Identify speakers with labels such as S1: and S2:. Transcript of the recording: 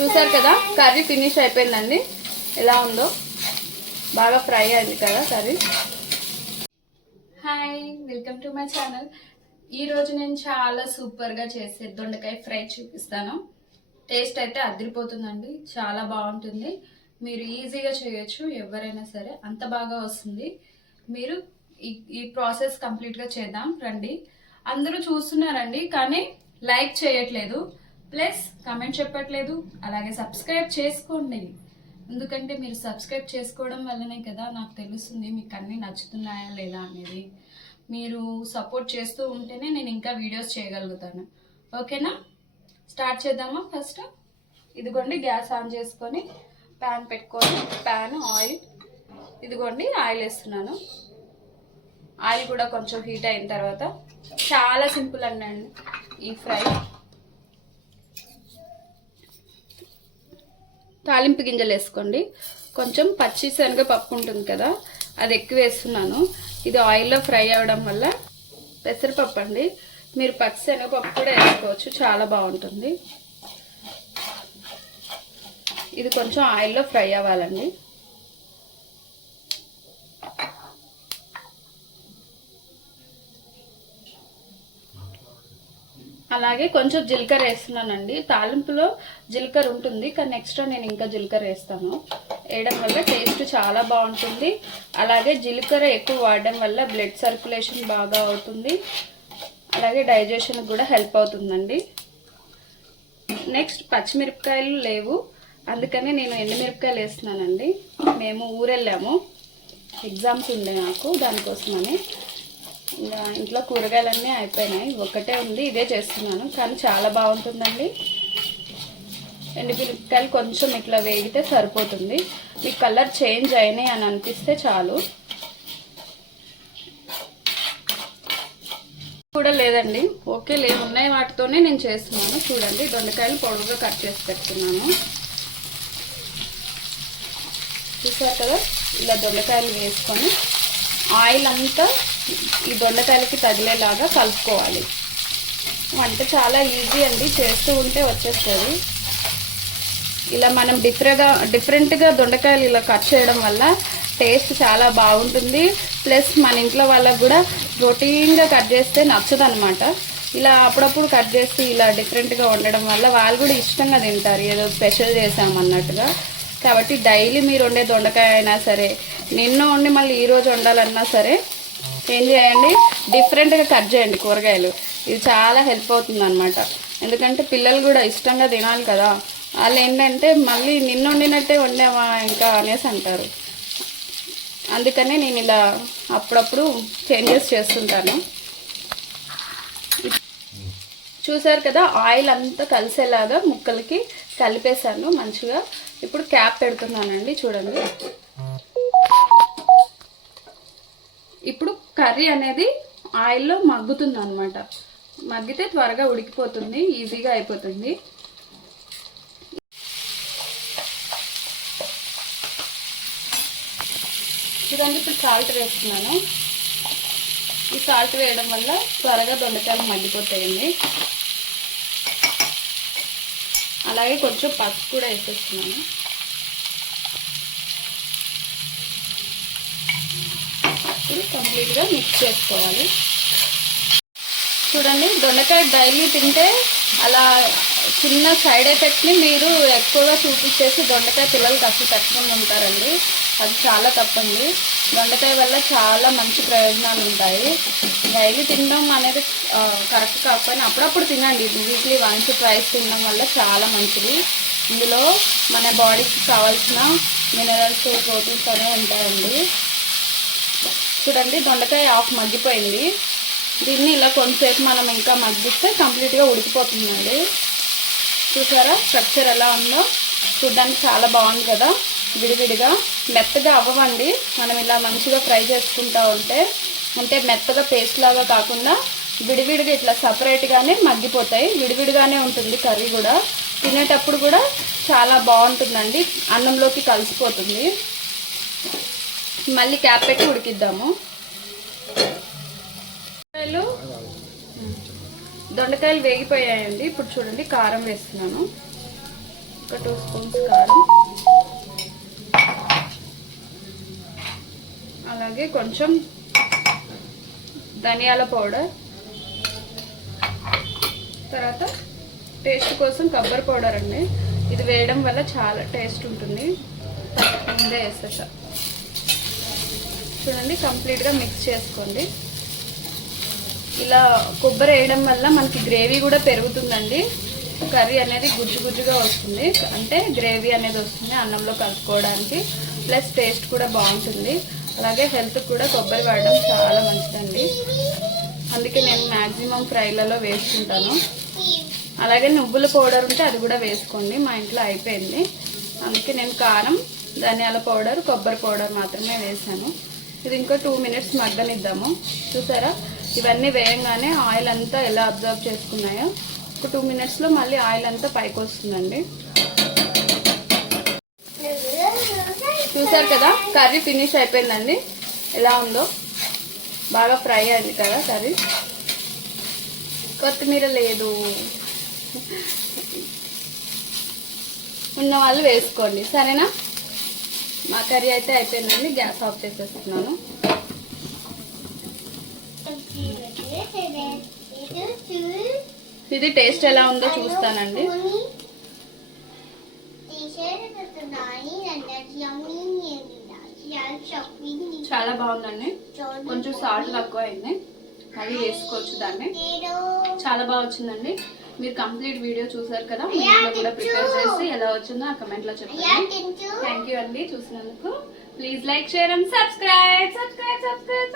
S1: చూసారు కదా curry finish అయిపోయిందండి. ఎలా ఉందో? బాగా ఫ్రై అయింది కదా curry. Hi welcome to my channel ఈరోజు నేను చాలా సూపర్గా చేసే దొండకాయ ఫ్రై చూపిస్తాను. టేస్ట్ అయితే అదిరిపోతుందండి చాలా బాగుంటుంది. మీరు ఈజీగా చేయొచ్చు ఎవరైనా సరే అంత బాగా వస్తుంది. మీరు ఈ ఈ ప్రాసెస్ కంప్లీట్గా చేద్దాం రండి. అందరూ చూస్తున్నారండి కానీ లైక్ చేయట్లేదు. ప్లస్ కమెంట్ చెప్పట్లేదు అలాగే సబ్స్క్రైబ్ చేసుకోండి. ఎందుకంటే మీరు సబ్స్క్రైబ్ చేసుకోవడం వల్లనే కదా నాకు తెలుస్తుంది మీకు అన్నీ నచ్చుతున్నాయా లేదా అనేది. మీరు సపోర్ట్ చేస్తూ ఉంటేనే నేను ఇంకా వీడియోస్ చేయగలుగుతాను. ఓకేనా? స్టార్ట్ చేద్దామా ఫస్ట్? ఇదిగోండి గ్యాస్ ఆన్ చేసుకొని ప్యాన్ పెట్టుకొని ప్యాన్ ఆయిల్. ఇదిగోండి ఆయిల్ వేస్తున్నాను. ఆయిల్ కూడా కొంచెం హీట్ అయిన తర్వాత చాలా సింపుల్ అండి ఈ ఫ్రై. తాలింపు గింజలు వేసుకోండి. కొంచెం పచ్చి శనగపప్పు ఉంటుంది కదా అది ఎక్కువ వేస్తున్నాను. ఇది ఆయిల్లో ఫ్రై అవ్వడం వల్ల పెసరపప్పు అండి. మీరు పచ్చి శనగపప్పు కూడా వేసుకోవచ్చు చాలా బాగుంటుంది. ఇది కొంచెం ఆయిల్లో ఫ్రై అవ్వాలండి. అలాగే కొంచెం జీలకర్ర వేస్తున్నానండి. తాలింపులో జీలకర్ర ఉంటుంది కానీ ఎక్స్ట్రా నేను ఇంకా జీలకర్ర వేస్తాను. వేయడం వల్ల టేస్ట్ చాలా బాగుంటుంది. అలాగే జీలకర్ర ఎక్కువ వాడడం వల్ల బ్లడ్ సర్క్యులేషన్ బాగా అవుతుంది. అలాగే డైజెషన్కి కూడా హెల్ప్ అవుతుందండి. నెక్స్ట్ పచ్చిమిరపకాయలు లేవు. అందుకని నేను ఎండుమిరపకాయలు వేస్తున్నానండి. మేము ఊరెళ్ళాము. ఎగ్జామ్స్ ఉండే నాకు దానికోసమని. ఇంట్లో కూరగాయలన్నీ అయిపోయినాయి. ఒకటే ఉంది ఇదే చేస్తున్నాను కానీ చాలా బాగుంటుందండి. ఎండుమిరపకాయలు కొంచెం ఇట్లా వేగితే సరిపోతుంది. మీకు కలర్ చేంజ్ అయినాయి అని అనిపిస్తే చాలు. కూడా లేదండి. ఓకే లేవు. ఉన్నాయి వాటితోనే నేను చేస్తున్నాను. చూడండి దొండకాయలు పొడవుగా కట్ చేసి పెడుతున్నాను చూసారు కదా? ఇలా దొండకాయలు వేసుకొని ఆయిల్ అంతా ఈ దొండకాయలకి తగిలేలాగా కలుపుకోవాలి. వంట చాలా ఈజీ అండి చేస్తూ ఉంటే వచ్చేస్తుంది. ఇలా మనం డిఫరెంట్గా డిఫరెంట్గా దొండకాయలు ఇలా కట్ చేయడం వల్ల టేస్ట్ చాలా బాగుంటుంది. ప్లస్ మన ఇంట్లో వాళ్ళకు కూడా రొటీన్గా కట్ చేస్తే నచ్చదు అనమాట ఇలా అప్పుడప్పుడు కట్ చేసి ఇలా డిఫరెంట్గా ఉండడం వల్ల వాళ్ళు కూడా ఇష్టంగా తింటారు. ఏదో స్పెషల్ చేసామన్నట్టుగా కాబట్టి డైలీ మీరు వండే దొండకాయ అయినా సరే నిన్న ఉండి మళ్ళీ ఈరోజు వండాలన్నా సరే ఏం చేయండి? డిఫరెంట్గా కట్ చేయండి కూరగాయలు. ఇది చాలా హెల్ప్ అవుతుంది అనమాట ఎందుకంటే పిల్లలు కూడా ఇష్టంగా తినాలి కదా. వాళ్ళు ఏంటంటే మళ్ళీ నిన్న వండినట్టే వండామా ఇంకా అనేసి అంటారు. అందుకనే నేను ఇలా అప్పుడప్పుడు చేంజెస్ చేస్తుంటాను. చూసారు కదా ఆయిల్ అంతా కలిసేలాగా ముక్కలకి కలిపేశాను మంచిగా. ఇప్పుడు క్యాప్ పెడుతున్నానండి చూడండి. ఇప్పుడు కర్రీ అనేది ఆయిల్లో మగ్గుతుంది అనమాట మగ్గితే త్వరగా ఉడికిపోతుంది ఈజీగా అయిపోతుంది. చూడండి ఇప్పుడు సాల్ట్ వేస్తున్నాను. ఈ సాల్ట్ వేయడం వల్ల త్వరగా దొండకాయలు మగ్గిపోతాయండి. అలాగే కొంచెం పసుపు కూడా వేసేస్తున్నాను. వేసుకుని కంప్లీట్గా మిక్స్ చేసుకోవాలి. చూడండి దొండకాయ డైలీ తింటే అలా చిన్న సైడ్ ఎఫెక్ట్ని మీరు ఎక్కువగా చూపించేసి దొండకాయ పిల్లలకి అసలు పెట్టకుండా ఉంటారండి. అది చాలా తప్పండి. దొండకాయ వల్ల చాలా మంచి ప్రయోజనాలు ఉంటాయి. డైలీ తినడం అనేది కరెక్ట్ కాకపోయినా అప్పుడప్పుడు తినండి. వీక్లీ వన్స్ ట్రైస్ తినడం వల్ల చాలా మంచిది. ఇందులో మన బాడీకి కావాల్సిన మినరల్స్ ప్రోటీన్స్ అనేవి ఉంటాయండి. చూడండి దొండకాయ ఆఫ్ మగ్గిపోయింది. దీన్ని ఇలా కొంతసేపు మనం ఇంకా మగ్గిస్తే కంప్లీట్గా ఉడికిపోతుందండి. చూసారా స్ట్రక్చర్ ఎలా ఉందో? చూడడానికి చాలా బాగుంది కదా విడివిడిగా. మెత్తగా అవ్వండి మనం ఇలా మంచిగా ఫ్రై చేసుకుంటా ఉంటే అంటే మెత్తగా పేస్ట్ లాగా కాకుండా విడివిడిగా ఇట్లా సపరేట్గానే మగ్గిపోతాయి. విడివిడిగానే ఉంటుంది కర్రీ కూడా. తినేటప్పుడు కూడా చాలా బాగుంటుందండి. అన్నంలోకి కలిసిపోతుంది. మళ్ళీ క్యాప్ పెట్టి ఉడికిద్దాము. దొండకాయలు దొండకాయలు వేగిపోయాయండి. ఇప్పుడు చూడండి కారం వేస్తున్నాను. ఒక టూ స్పూన్స్ కారం. అలాగే కొంచెం ధనియాల పౌడర్. తర్వాత టేస్ట్ కోసం కొబ్బరి పౌడర్ అండి. ఇది వేయడం వల్ల చాలా టేస్ట్ ఉంటుంది. ముందే వేసేసా. చూడండి కంప్లీట్గా మిక్స్ చేసుకోండి. ఇలా కొబ్బరి వేయడం వల్ల మనకి గ్రేవీ కూడా పెరుగుతుందండి. కర్రీ అనేది గుజ్జు గుజ్జుగా వస్తుంది. అంటే గ్రేవీ అనేది వస్తుంది అన్నంలో కలుపుకోవడానికి. ప్లస్ టేస్ట్ కూడా బాగుంటుంది. అలాగే హెల్త్ కూడా కొబ్బరి వాడడం చాలా మంచిదండి. అందుకే నేను మ్యాక్సిమం ఫ్రైలలో వేసుకుంటాను. అలాగే నువ్వుల పౌడర్ ఉంటే అది కూడా వేసుకోండి. మా ఇంట్లో అయిపోయింది. అందుకే నేను కారం ధనియాల పౌడర్ కొబ్బరి పౌడర్ మాత్రమే వేసాను. ఇది ఇంకో టూ మినిట్స్ మగ్గనిద్దాము. చూసారా? ఇవన్నీ వేయంగానే ఆయిల్ అంతా ఎలా అబ్జర్వ్ చేసుకున్నాయో. ఒక టూ మినిట్స్లో మళ్ళీ ఆయిల్ అంతా పైకి వస్తుందండి. చూసారు కదా? కర్రీ ఫినిష్ అయిపోయిందండి. ఎలా ఉందో? బాగా ఫ్రై అయింది కదా కర్రీ? కొత్తిమీర లేదు. ఉన్న వాళ్ళు వేసుకోండి. సరేనా? మా కర్రీ అయితే అయిపోయిందండి గ్యాస్ ఆఫ్ చేసేస్తున్నాను. ఇది టేస్ట్ ఎలా ఉందో చూస్తానండి. చాలా బాగుందండి. కొంచెం సాల్ట్ తక్కువ అయింది మళ్ళీ వేసుకోవచ్చు దాన్ని. చాలా బాగా వచ్చిందండి. మీరు కంప్లీట్ వీడియో చూసారు కదా కూడా ప్రిపేర్ చేసి ఎలా వచ్చిందో ఆ కమెంట్లో చెప్పండి థ్యాంక్ యూ అండి చూసినందుకు. Please like share and subscribe subscribe subscribe